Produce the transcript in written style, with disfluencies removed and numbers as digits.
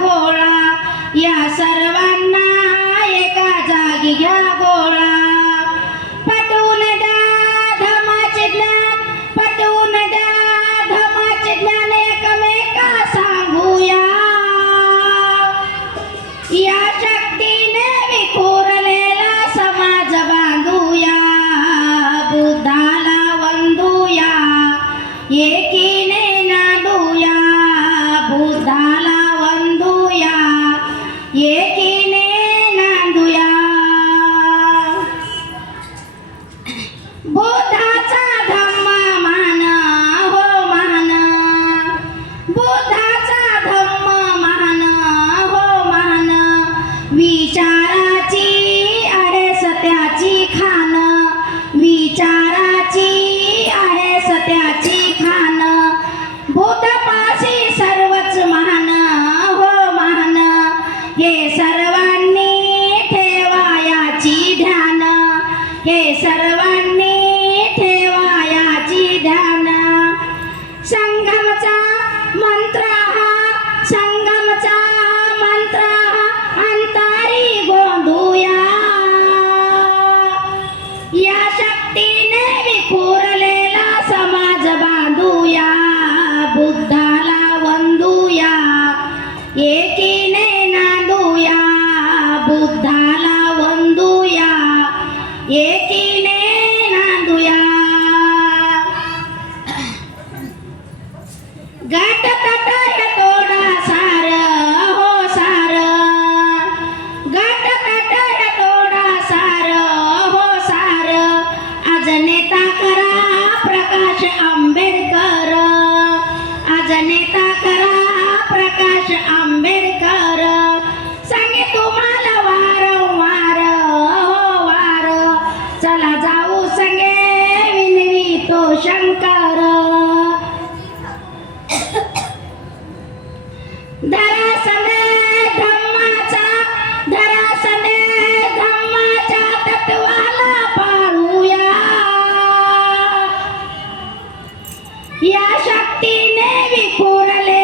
गोळा, या सर्वांना एका जागी घ्या गोळा. पटवून द्या धम्माचे ज्ञान, पटवून द्या धम्माचे ज्ञान, एकमेका सांगूया. या शक्तीने विखुरलेला समाज बांधूया, बुद्धाला वंदूया, एकीने नांदूया, बुद्धाला वंदूया, एकीने नांदूया. बुद्धाचा धम्म मान हो मान, बुद्धाचा धम्म मान हो मान, विचाराची आहे सत्याची खान, विचाराची आहे सत्याची खान. बुद्धपाशी सर्वच महान हो महान, हे सर्वांनी ठेवायाची ध्यान, हे सर्वांनी ठेवायाची ध्यान. संगमचा मंत्र हा, संगमचा मंत्र हा, अंतरी गोंधूया. या शक्तीने विखुरलेला समाज बांधूया, बुद्धाला वंदूया, एकीने नांदूया, बुद्धाला वंदूया, एकीने नांदूया. घटतट हे तोडा सार हो सार, घटतट हे तोडा सार हो सार. आज नेता करा प्रकाश आंबेडकर, आज नेता करा प्रकाश आंबेडकर. सांगे तुम्हाला वारंवार हो वार, चला जाऊ संगे विनवितो शंकर. धरासने धम्माचा, धरासने धम्माच्या तत्वाला पाळूया. या शक्तीने विखुरले